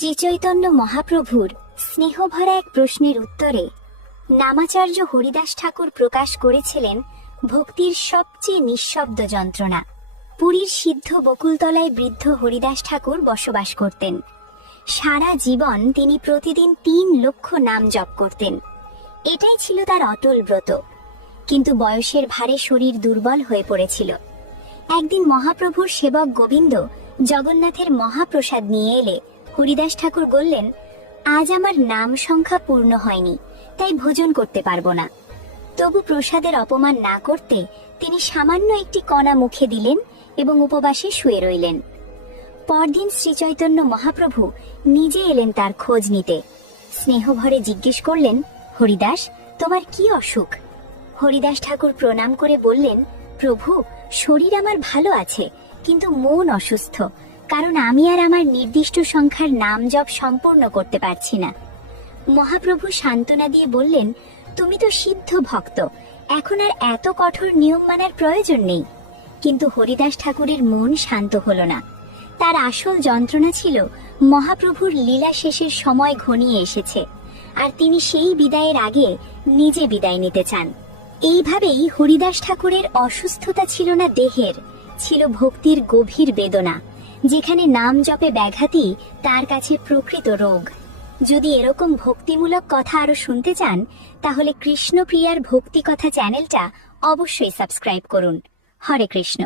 শ্রীচৈতন্য মহাপ্রভুর স্নেহভরা এক প্রশ্নের উত্তরে নামাচার্য হরিদাস ঠাকুর প্রকাশ করেছিলেন ভক্তির সবচেয়ে নিঃশব্দ যন্ত্রণা। পুরীর সিদ্ধ বকুলতলায় বৃদ্ধ হরিদাস ঠাকুর বসবাস করতেন। সারা জীবন তিনি প্রতিদিন ৩ লক্ষ নাম জপ করতেন। এটাই ছিল তার অটল ব্রত। কিন্তু বয়সের ভারে শরীর দুর্বল হয়ে পড়েছিল। একদিন মহাপ্রভুর সেবক গোবিন্দ জগন্নাথের মহাপ্রসাদ নিয়ে এলে হরিদাস ঠাকুর বললেন, আজ আমার নাম সংখ্যা পূর্ণ হয়নি, তাই ভোজন করতে পারবো না। তবু প্রসাদের অপমান না করতে তিনি সামান্য একটি কণা মুখে দিলেন এবং উপবাসে শুয়ে রইলেন। পরদিন শ্রীচৈতন্য মহাপ্রভু নিজে এলেন তার খোঁজ নিতে। স্নেহভরে জিজ্ঞেস করলেন, হরিদাস, তোমার কি অসুখ? হরিদাস ঠাকুর প্রণাম করে বললেন, প্রভু, শরীর আমার ভালো আছে, কিন্তু মন অসুস্থ, কারণ আমি আর আমার নির্দিষ্ট সংখ্যার নাম জপ সম্পূর্ণ করতে পারছি না। মহাপ্রভু সান্ত্বনা দিয়ে বললেন, তুমি তো সিদ্ধ ভক্ত, এখন আর এত কঠোর নিয়ম মানার প্রয়োজন নেই। কিন্তু হরিদাস ঠাকুরের মন শান্ত হল না। তার আসল যন্ত্রণা ছিল মহাপ্রভুর লীলা শেষের সময় ঘনিয়ে এসেছে, আর তিনি সেই বিদায়ের আগে নিজে বিদায় নিতে চান। এইভাবেই হরিদাস ঠাকুরের অসুস্থতা ছিল না দেহের, ছিল ভক্তির গভীর বেদনা, যেখানে নাম জপে ব্যাঘাতই তার কাছে প্রকৃত রোগ। যদি এরকম ভক্তিমূলক কথা আরো শুনতে চান, তাহলে কৃষ্ণপ্রিয়ার ভক্তি কথা চ্যানেলটা অবশ্যই সাবস্ক্রাইব করুন। হরে কৃষ্ণ।